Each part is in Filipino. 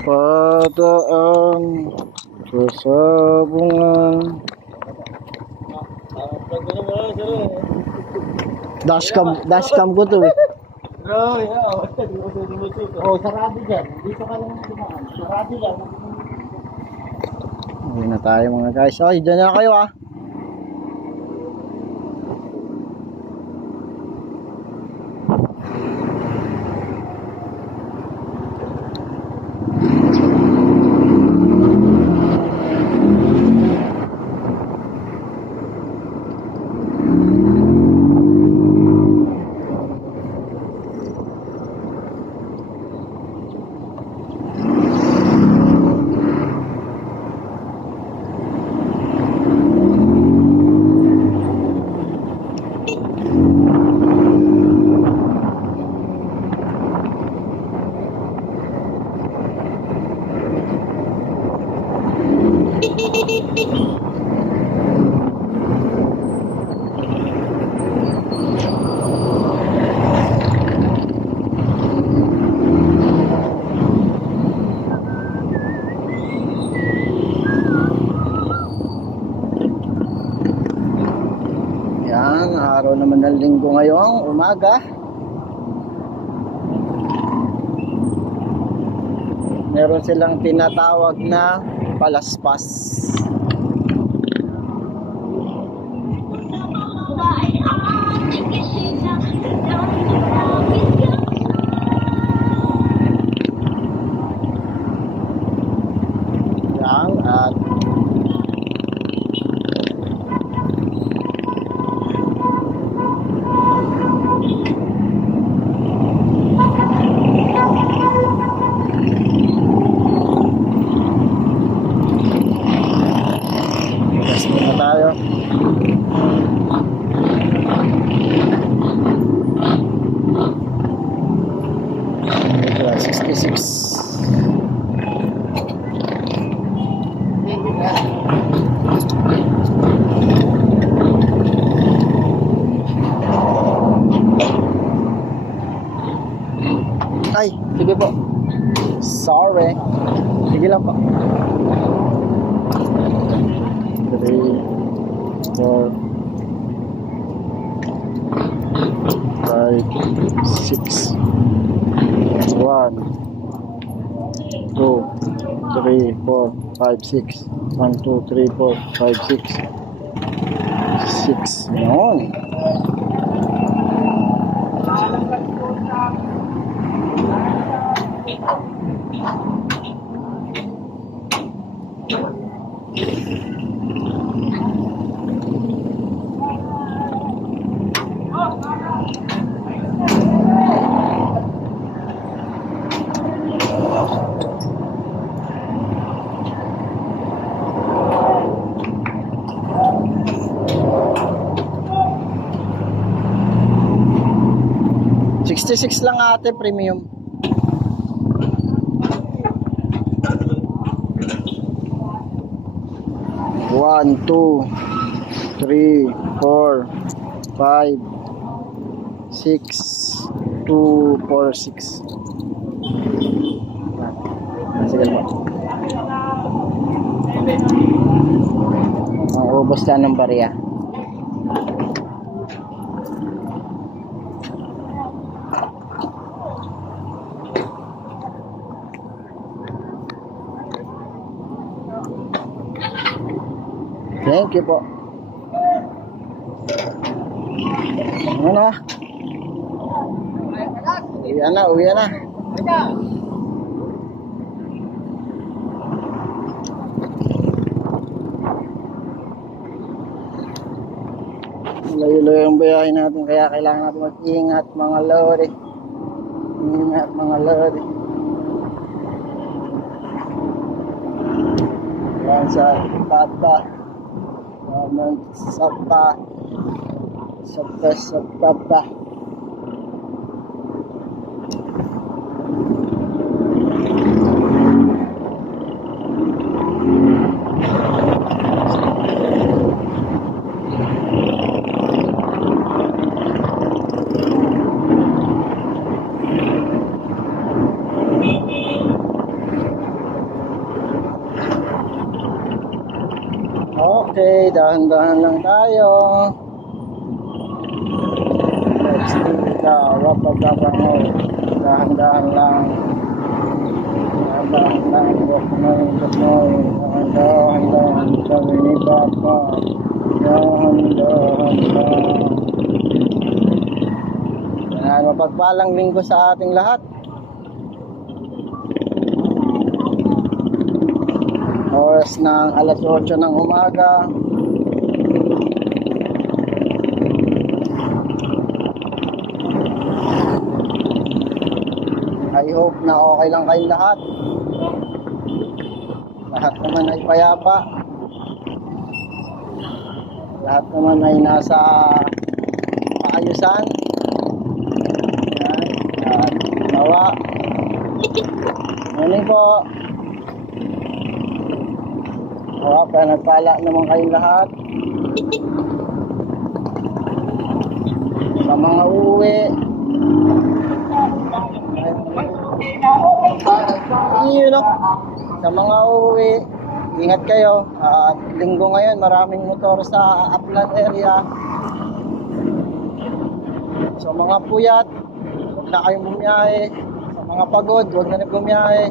Padaan sa sabungan. Dashcam ko to eh. Bro, oh, sarado dyan. Dito ka lang dumaan. Sarado lang. Hindi na tayo mga guys. Ay, dyan na kayo ah. Yan, araw naman ng linggo ngayong umaga. Meron silang tinatawag na palaspas. Yan, at gas muna tayo. Ito, 66. Ay, sige po. Sorry. Sige lang po. 3, 4, 5, 6. 1, 2, 3, 4, 5, 6. 1, 2, 3, 4, 5, 6. 6. Yun. $66 lang ate, premium. One, two, 3, 4, 5, 6, 2, 4, 6. Sige po. Ubos na ng barya. Thank you po. Ano na? Uwi na, uwi na. Layo-layo ang bayahin natin, kaya kailangan natin mag-ingat mga lodi. Ingat mga lodi. Yan sa baba. Sa baba. Okay, dahan-dahan lang tayo. Let's do the wapagabangay. Dahan-dahan lang. Dahan-dahan lang. Buknoy. Dahan-dahan lang. Sabi ni Papa. Dahan-dahan lang. Yan, mapagpalang linggo sa ating lahat. Oras ng alas 8 ng umaga. I hope na okay lang kayong lahat. Lahat naman ay payapa. Lahat naman ay nasa kaayusan. Yan. At nawa. Morning po. Panagpala naman kayong lahat. Sa mga uuwi. Sa mga uuwi, ingat kayo. Linggo ngayon, maraming motor sa upland area. So mga puyat, huwag na kayong bumiyahe. Sa mga pagod, huwag na rin bumiyahe.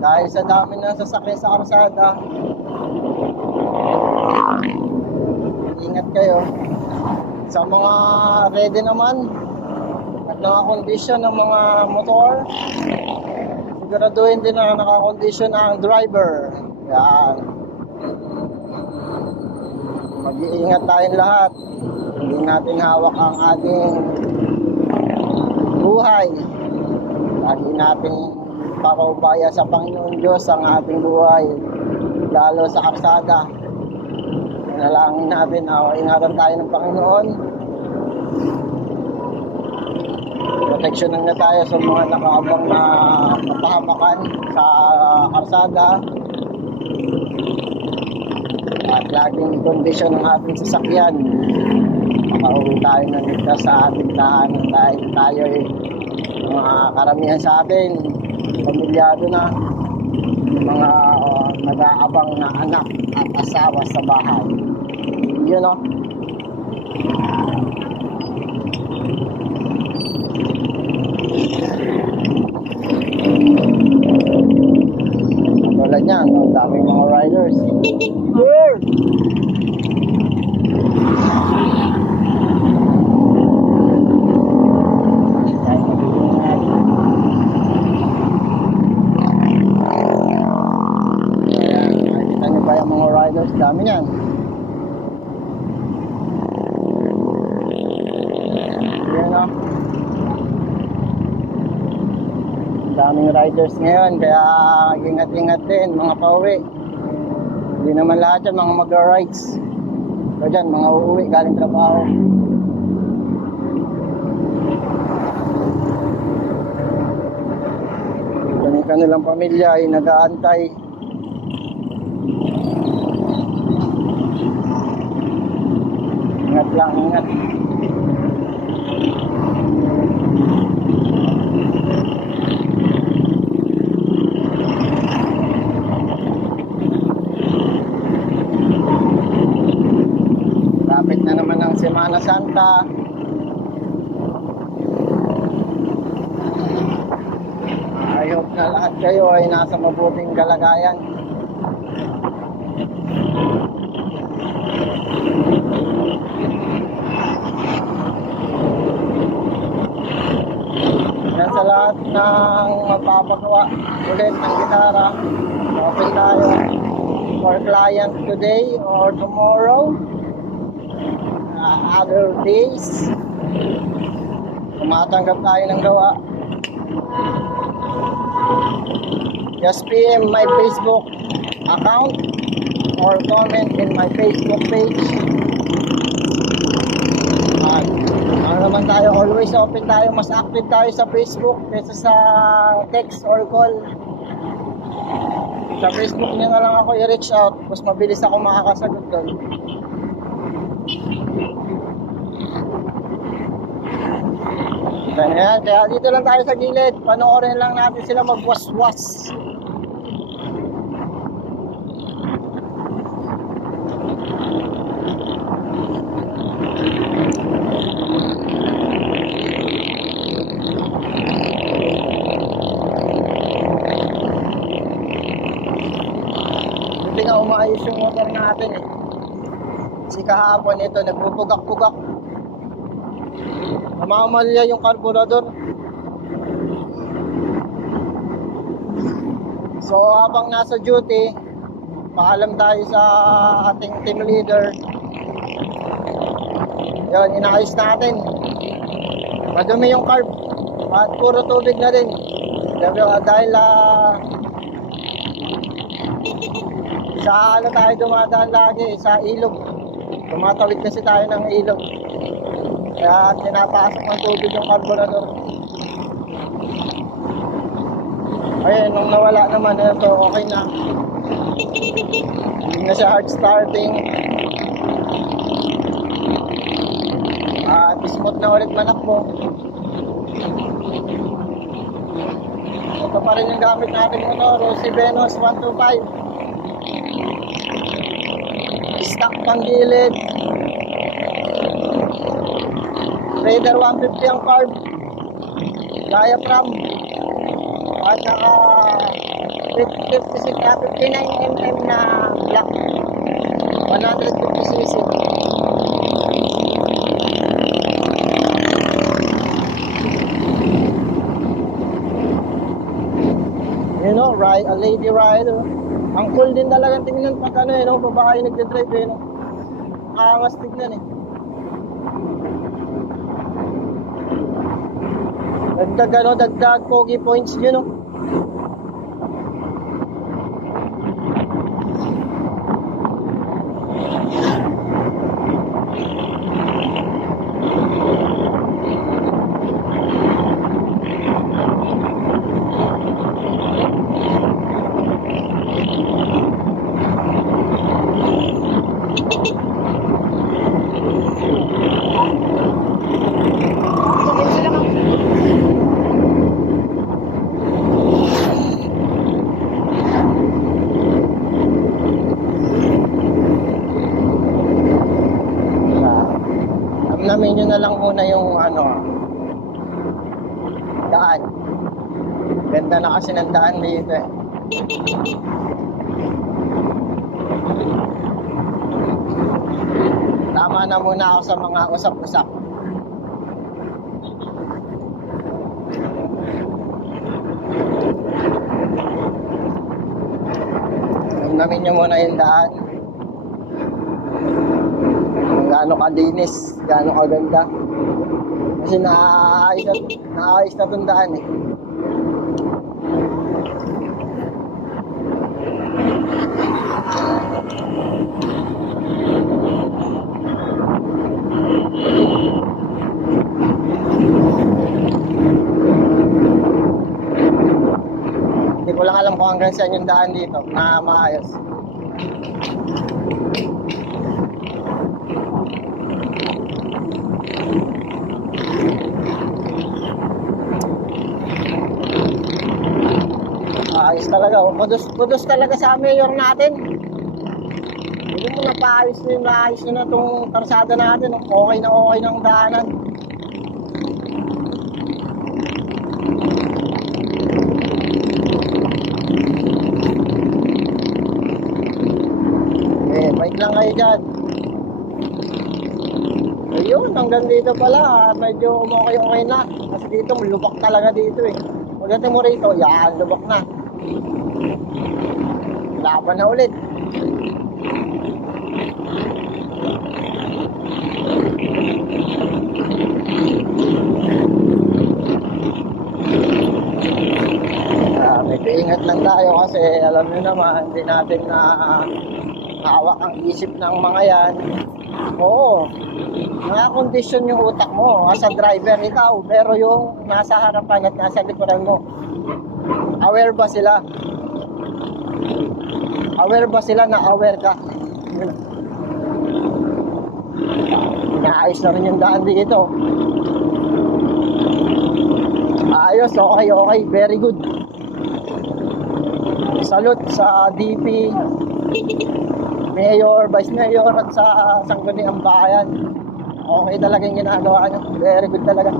Dahil sa dami ng sasakyan sa karsada. Ingat kayo. Sa mga ready naman at naka-condition ng mga motor, siguraduhin din na naka-condition ang driver. Yan. Mag-iingat tayong lahat. Hindi natin hawak ang ating buhay. Lagi natin papaubaya sa Panginoon Diyos ang ating buhay, lalo sa karsada. Nalangin natin na ingatan tayo ng Panginoon. Proteksyonan na tayo sa mga nakaabang na napahamakan sa karsada. At laging kondisyon ng ating sasakyan. Makauwi tayo na ligtas sa ating tahanan dahil tayo mga karamihan sa atin pamilyado na, mga nag-aabang na anak at asawa sa bahay. Yun o. Tulad niyan, ang daming mga riders. Dami yan. Yan o. Daming riders ngayon, kaya ingat-ingat din mga pauwi. Hindi naman lahat yan mga mag-rides. So dyan, mga uuwi galing trabaho. Kanilang pamilya ay nag-aantay. Ingat lang, ingat. Lapit na naman ang Semana Santa. I hope na lahat kayo ay nasa mabuting kalagayan. Yan sa lahat ng magpapagawa ulit ng gitara. Open tayo for client today or tomorrow. Other days. Tumatanggap tayo ng gawa. Just PM my Facebook account or comment in my Facebook page. At ano naman tayo, always open tayo, mas active tayo sa Facebook kaysa sa text or call. Sa Facebook niya na lang ako i-reach out, mas mabilis ako makakasagot doon. Kaya dito lang tayo sa gilid, panoorin lang natin sila magwaswas. maayos yung motor natin eh. Kasi kahapon ito, nagpupugak-pugak. Namamalya yung carburetor. So habang nasa duty, paalam tayo sa ating team leader. Yun, inaayos natin. Madumi yung carb at puro tubig na din. Dahil sa ano tayo dumadaan lagi, sa ilog. Tumatawid kasi tayo ng ilog. Kaya pinapasok ng tubig yung carburetor. Ayun, nung nawala naman ito, okay na. Hindi na siya hard starting. Smooth na ulit manakbo. Ito pa rin yung gamit natin motor, Rossi Venus 125. Stock pang gilid. Raider 150 ang carb. Diaphragm. At saka 59mm na block. 150cc. You know, a lady rider. Ang cool din talaga tingnan pag ano eh, no? Babae nagdadrive eh, no? Angas tignan eh. Dagdag pogi points yun, no? Namin nyo na lang muna yung daan. Ganda na kasi ng daan dito eh. Tama na muna ako sa mga usap-usap. Namin nyo muna yung daan. Gaano kalinis, gaano kaganda. Kasi naayos na tundaan eh. Hindi ko lang alam kung hanggang saan yung daan dito na maayos. Ayos talaga, kudos talaga sa mayor natin. Hindi mo napaayos na itong karsada natin. Okay ng daanan. Bike lang kayo dyan. Ayun, hanggang dito pala, medyo okay na. Kasi dito, lubak talaga dito eh. Pagdating mo rito, yan, lubak na. Laban na ulit. Medyo ingat lang tayo kasi alam nyo naman, hindi natin na hawak ang isip ng mga yan. Oo, nakakondisyon yung utak mo as a driver ikaw, pero yung nasa harapan at nasa likuran mo, aware ba sila? Aware ba sila na aware ka? Naayos na rin yung daan dito. Ayos, okay, very good. Salute sa DP, Mayor, Vice Mayor at sa Sangguniang Bayan. Okay talaga yung ginagawa nyo. Very good talaga.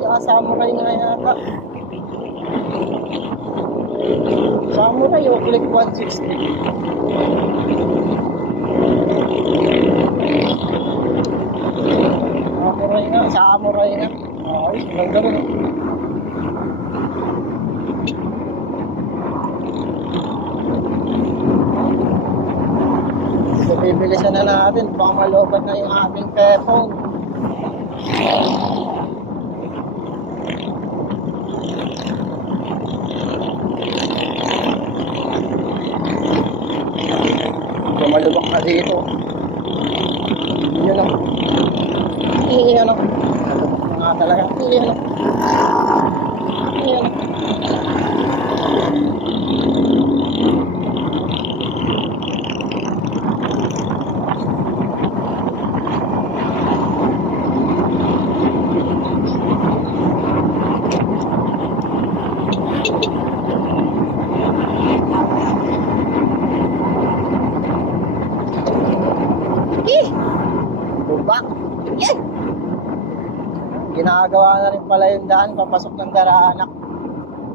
samurai. Samurai nga yata. Samurai o click 160. Samurai nga, samurai nga. Ay, ganda rin. So, bibilisan na natin. Baka malobat na yung ating phone. So, malubak na dito. Yun lang. Iyan lang. Malubak na nga talaga. Iyan lang. Iyan lang. Bubak. Yeah. Ginagawa na rin pala yung daan papasok ng Daraanak.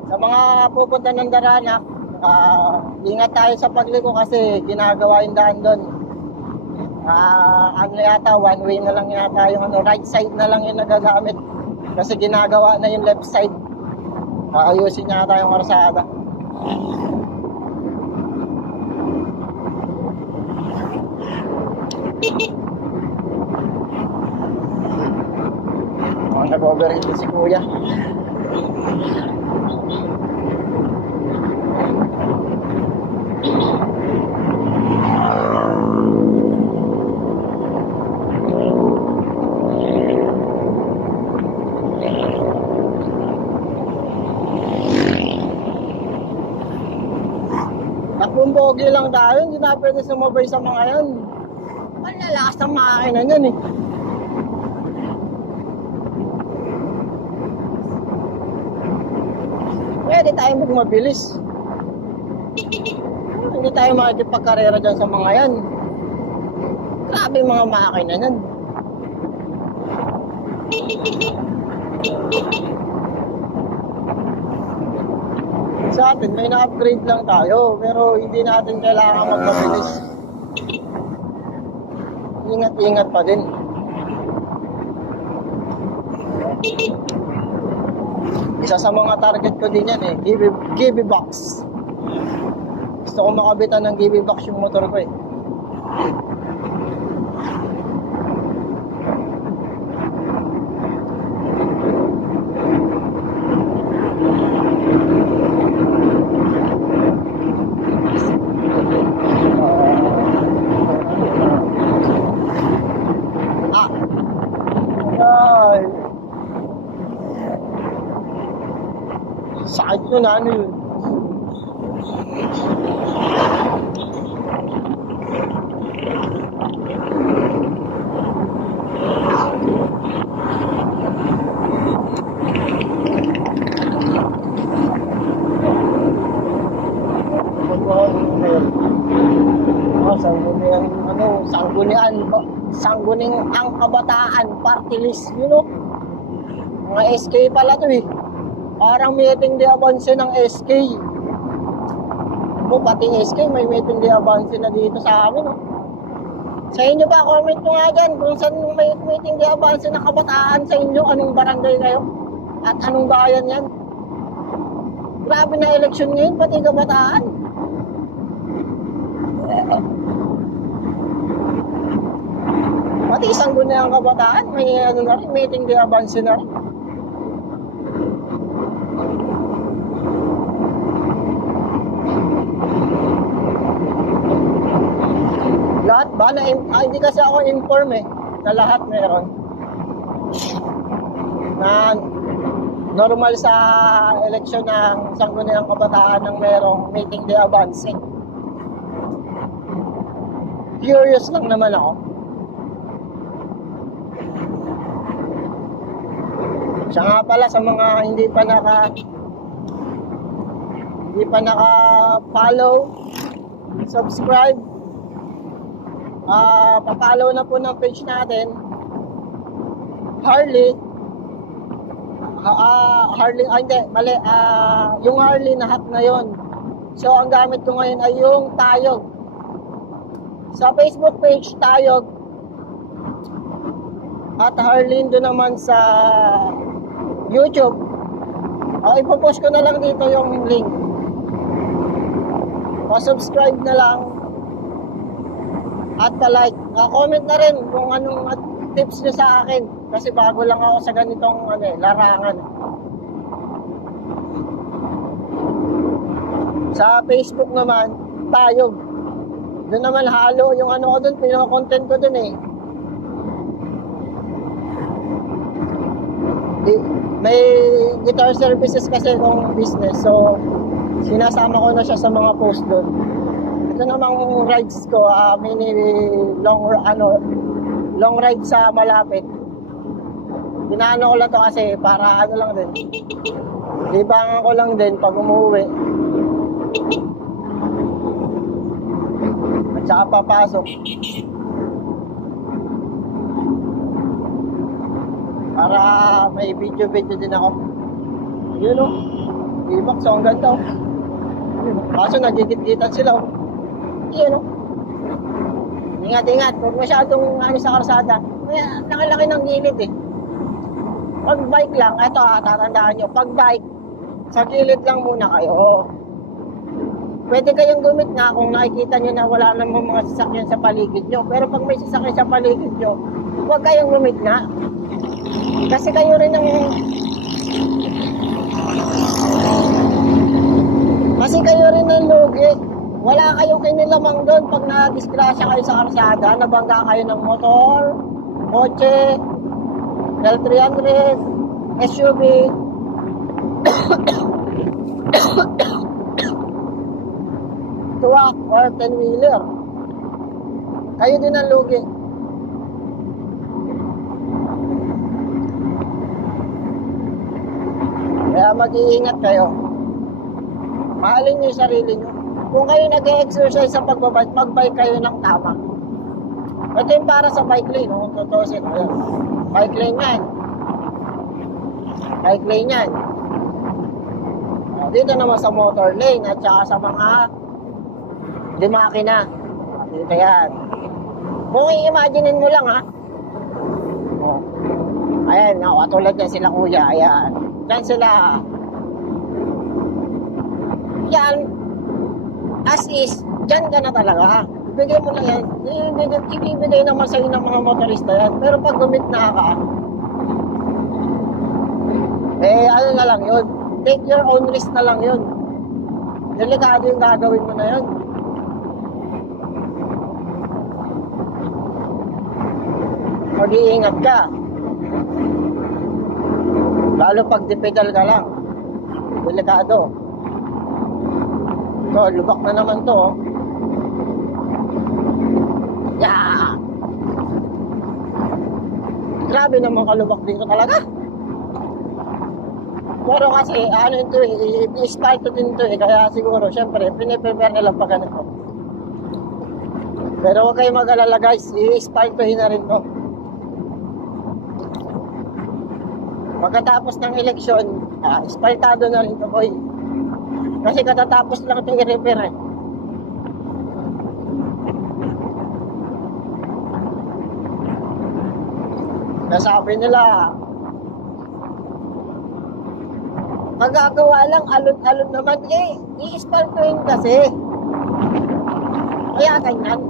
Sa mga pupunta ng Daraanak, ingat tayo sa pagliko kasi ginagawa yung daan doon. Ano yata, one way na lang yata yung right side na lang yung nagagamit. Kasi ginagawa na yung left side. Ayusin yata yung karsada. Nag-overheat si Kuya. Takbong bogi lang tayo, hindi na pwede sumabay sa mga yan. Ang lalakas ng makina yan eh. Pwede tayo magmabilis. Hindi tayo makikipagkarera dyan sa mga yan. Grabe mga makina yan. Sa atin, may na-upgrade lang tayo, pero hindi natin kailangan magmabilis. Ingat-ingat pa din. Isa sa mga target ko din yan eh, Giveaway box. Gusto ko makabitan ng giveaway box yung motor ko eh. Ay. Sakit yun, ano yun? Sangguniang ang kabataan party list, you know? Mga SK pala to eh. Parang meeting de avance ng SK. Pati SK may meeting de avance na dito sa amin, no? Sa inyo ba, comment nyo nga dyan kung saan may meeting de avance ng kabataan sa inyo, anong barangay kayo at anong bayan yan. Grabe na eleksyon ngayon, pati kabataan. Pati isang guna ang kabataan, may ano na rin, meeting de avance na rin. Lahat ba? Hindi kasi ako inform eh. Na lahat meron. Na normal sa eleksyon ng sangguniang kabataan ng merong meeting de avance. Curious lang naman ako. Siya nga pala sa mga hindi pa naka-follow, subscribe, pa-follow na po ng page natin, Harley, Harley, hindi, mali. Yung Harley na hack na yon. So, ang gamit ko ngayon ay yung Tayog. Sa Facebook page, Tayog. At Harley doon naman sa YouTube. Ipopost ko na lang dito yung link. Pa-subscribe na lang. At pa-like. Comment na rin kung anong tips nyo sa akin. Kasi bago lang ako sa ganitong larangan. Sa Facebook naman, Tayog. Doon naman halo yung ko doon, pinaka-content ko doon eh. May guitar services kasi kong business. So, sinasama ko na siya sa mga post doon. Ito namang rides ko, mini long ride sa malapit. Ginaano ko lang to kasi para lang din. Libangan ko lang din pag umuwi. At saka papasok. Para may video din ako. Yun o. Imax, ang ganda o. Kaso nagigit-gitan sila o. Yun o. Ingat-ingat. Huwag masyadong sa karsada. Laki-laki ng gilid eh. Pag bike lang, ito tatandaan nyo. Pag bike, sa gilid lang muna kayo. Pwede kayong gumitna kung nakikita nyo na wala namang mga sasakyan sa paligid nyo. Pero pag may sasakyan sa paligid nyo, huwag kayong gumitna. Kasi kayo rin ang lugi. Wala kayong kinilamang doon pag na-disgrasya kayo sa karsada, nabangga kayo ng motor, kotse, L300, SUV, truck, or 10-wheeler. Kayo din ang lugi. Kaya mag-iingat kayo. Mahalin nyo yung sarili nyo. Kung kayo nag-exercise sa pagbabike, mag-bike kayo ng tama. Ito yung para sa bike lane. Kung tutusin, ayan. Bike lane yan. Bike lane yan. Dito naman sa motor lane at saka sa mga makina. Dito yan. Kung i-imaginein mo lang ha. Ayan, katulad yan sila kuya. Ayan. Yan sila. Yan. As is, dyan ka na talaga. Ibigay mo lang yan. Ibibigay naman sa'yo ng mga motorista yan. Pero pag gumit na ka, ano na lang yun. Take your own risk na lang yun. Delikado yung gagawin mo na yun. Mag-iingat ka. Lalo pag dipedal ka lang. Delikado. So, lubak na naman to. Yeah! Grabe naman kalubak dito talaga. Pero kasi, ito i-start to din to kaya siguro, syempre, piniprepare nila pa ganito. Pero huwag kayo mag-alala guys, i-spaltohin na rin to. Pagkatapos ng eleksyon, espaltado na rin ito, boy. Kasi katatapos lang ito i-repair eh. Nasabi nila, magagawa lang, alon-alon naman i-espaltuhin kasi. Kaya ganyan.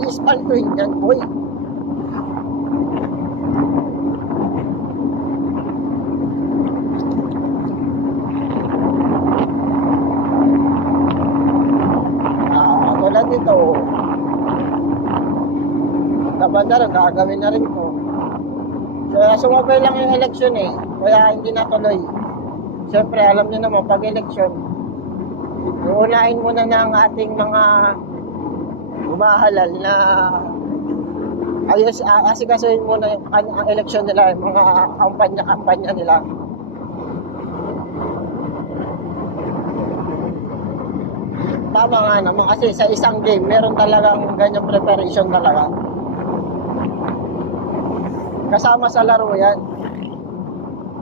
I-espaltuhin yan, boy. Dito kabanda rin, gagawin na rin ko. Kaya sumabay lang yung eleksyon eh, kaya hindi natuloy. Siyempre alam niyo naman pag eleksyon, uunahin muna ng ating mga umahalal na asikasuhin muna ang eleksyon nila, yung mga kampanya nila. Tama nga naman kasi sa isang game meron talagang ganyang preparation talaga. Kasama sa laro yan.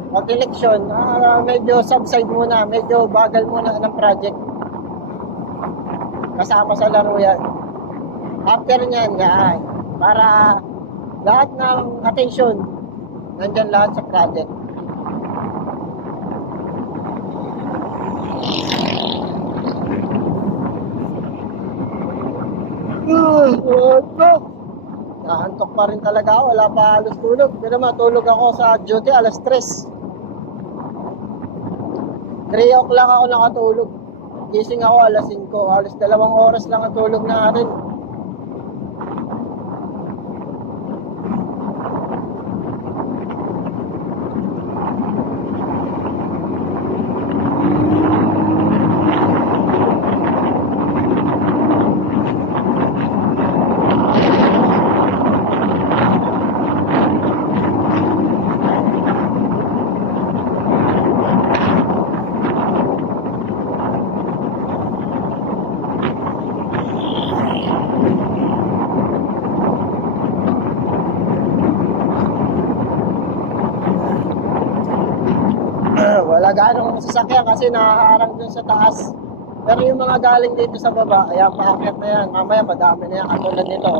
Pag-eleksyon, medyo subside muna, medyo bagal muna ng project. Kasama sa laro yan. After nyan, yan. Para lahat ng attention, nandyan lahat sa project. Naantok pa rin talaga ako, wala pa halos tulog. Pero matulog ako sa duty alas 3. 3 o'clock ako nakatulog. Gising ako alas 5. Halos 2 oras lang ang tulog natin. Wala ganong sasakyan kasi nakaharang dun sa taas. Pero yung mga galing dito sa baba, ayan, paakyat na yan. Mamaya madami na yan. Katulad nito.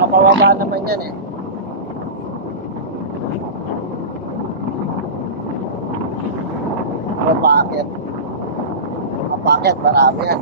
Kapababa naman yan eh. Paakyat. Paakyat, marami yan.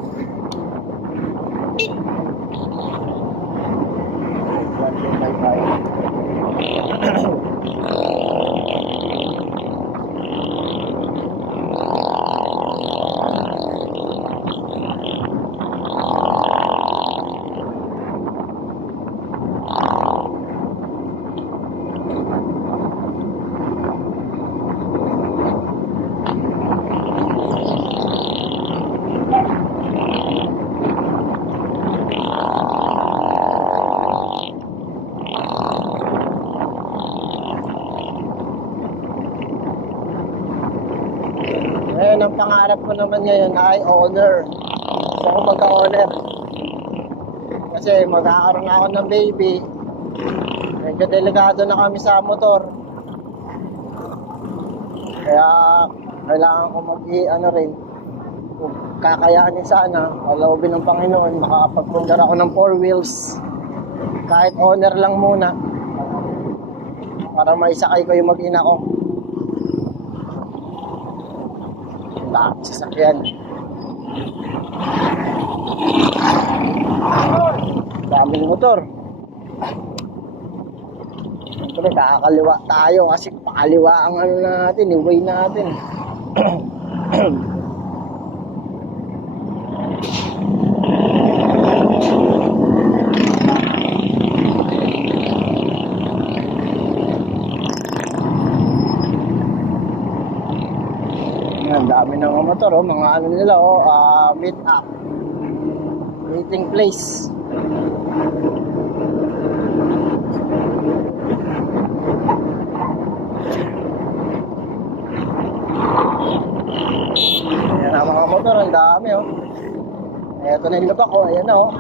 Ngayon, ang pangarap ko naman ngayon ay owner. Gusto ko magka-owner. Kasi magkakaroon na ako ng baby. Medyo delikado na kami sa motor. Kaya kailangan ko ano rin. Kung kakayanin sana, kaloobin ng Panginoon, makakapagpundar ako ng 4 wheels. Kahit owner lang muna. Para maisakay ko yung mag-ina ko. Sasakyan. Daming motor. Siyempre, kakaliwa tayo kasi pakaliwa ang ano natin, yung way natin. Ang dami ng mga motor, oh, mga ano nila, meet up, meeting place. Ayan ang mga motor, ang dami, oh. Eto na yung lubak, oh, ayan na, oh.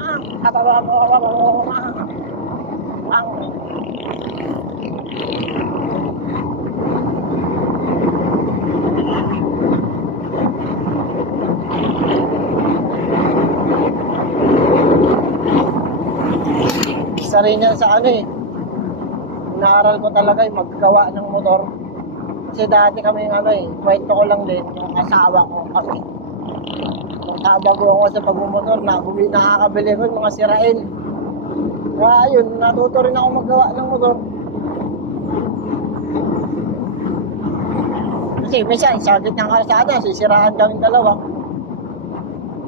Isa rin yan sa ano eh. Inaaral ko talaga yung maggawa ng motor. Kasi dati kami ano eh, kwento ko lang din, yung asawa ko kasi. Nung tabago ako sa pagmumotor, nakakabili ko yung mga sirain. Kaya ayun, natuto rin ako maggawa ng motor. Kasi minsan, sa gitna ng kalsada, sisiraan kami dalawa.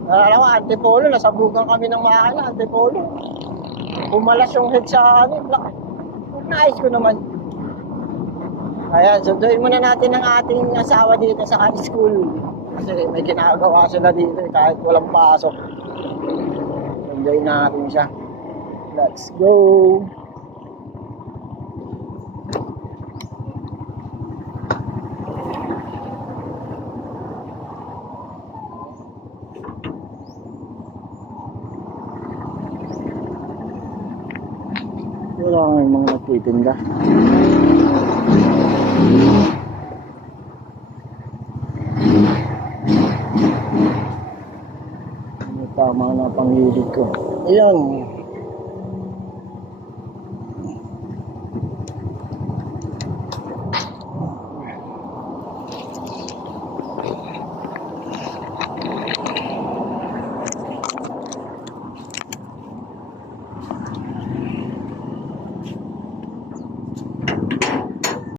Dalawa, antipolo, nasabugan kami ng makina, antipolo. Pumalas yung head sa ano, black. Naayos ko naman. Ayan, sunduin muna natin ang ating asawa dito sa high school. Kasi may ginagawa sila dito kahit walang pasok. Sunduin natin siya. Let's go! Wala kang mga nagtitinda. Tama na panghilid ko. Ayan.